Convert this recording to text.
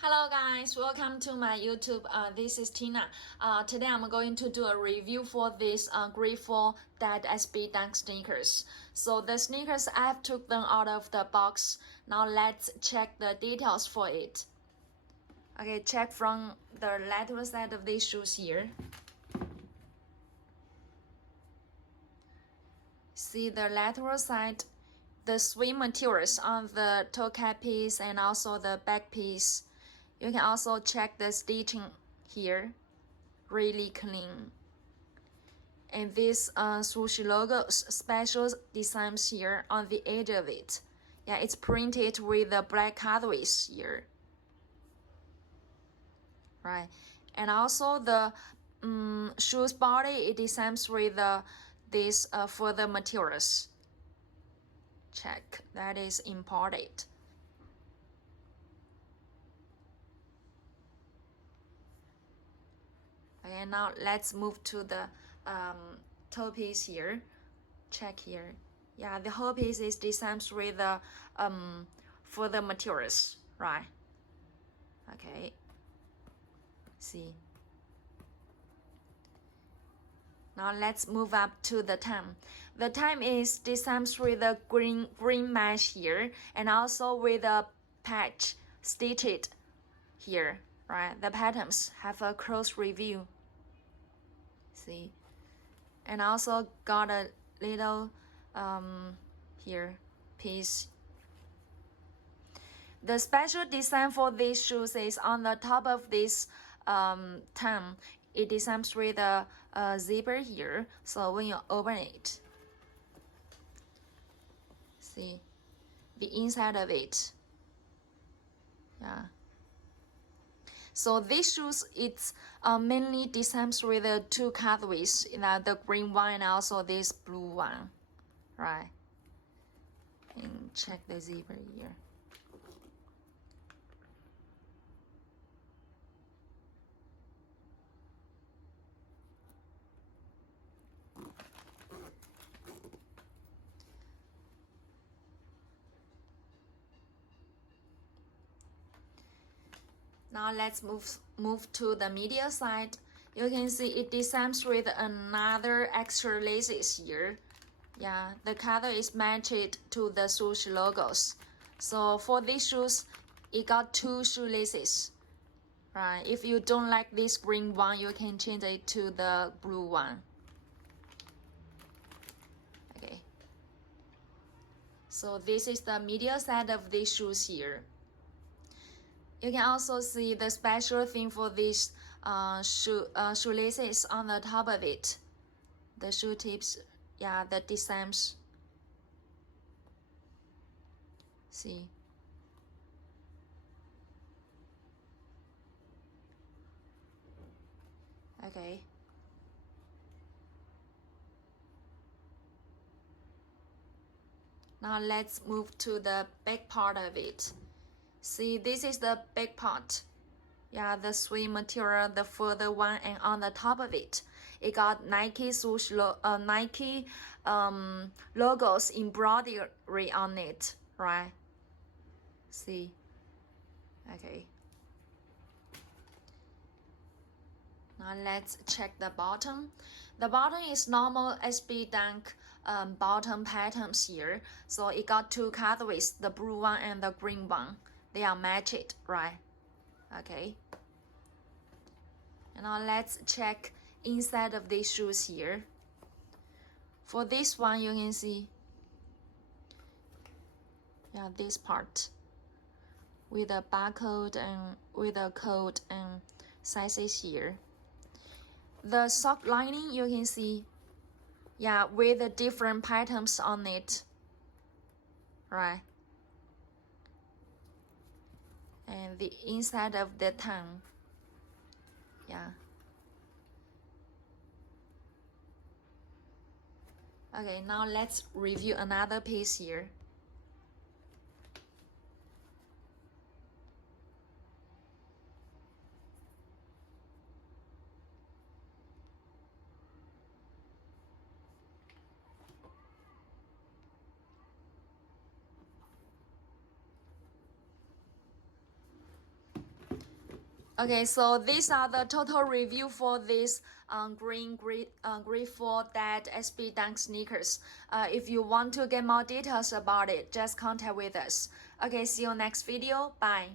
Hello guys, welcome to my YouTube. This is Tina. Today I'm going to do a review for this grade 4 Dead SB Dunk sneakers. So the sneakers, I've took them out of the box. Now let's check the details for it. Okay, check from the lateral side of these shoes here. See the lateral side, the swing materials on the toe cap piece and also the back piece. You can also check the stitching here, really clean. And this sushi logo special designs here on the edge of it. Yeah, it's printed with the black colorways here. Right, and also the shoes body, it designs with this further materials. Check, that is imported. Okay, now let's move to the toe piece here. Check here. Yeah, the whole piece is designed with the further materials, right? Okay. See. Now let's move up to the time. The time is designed with the green mesh here, and also with a patch stitched here, right? The patterns have a close review. See, and also got a little here piece. The special design for these shoes is on the top of this tongue. It designs with a zipper here, so when you open it, see the inside of it. Yeah. So these shoes, it's mainly designed with the two colorways, the green one and also this blue one, right? And check the zipper here. Now let's move to the medial side. You can see it designs with another extra laces here. Yeah, the color is matched to the sushi logos. So for these shoes, it got two shoelaces. Right, if you don't like this green one, you can change it to the blue one. Okay. So this is the medial side of these shoes here. You can also see the special thing for these shoelaces on the top of it. The shoe tips, yeah, the designs. See. Okay. Now let's move to the back part of it. See, this is the back part. Yeah, the swing material, the further one, and on the top of it, it got Nike logos embroidery on it, right? See, okay. Now let's check the bottom. The bottom is normal SB Dunk bottom patterns here. So it got two colorways, the blue one and the green one. They are matched, right? Okay. And now let's check inside of these shoes here. For this one, you can see, yeah, this part with a barcode and with a code and sizes here. The sock lining, you can see, yeah, with the different patterns on it, right? And the inside of the tongue, yeah. Okay, now let's review another piece here. Okay, so these are the total review for this grateful Dead SB Dunk sneakers. If you want to get more details about it, just contact with us. Okay, see you next video. Bye.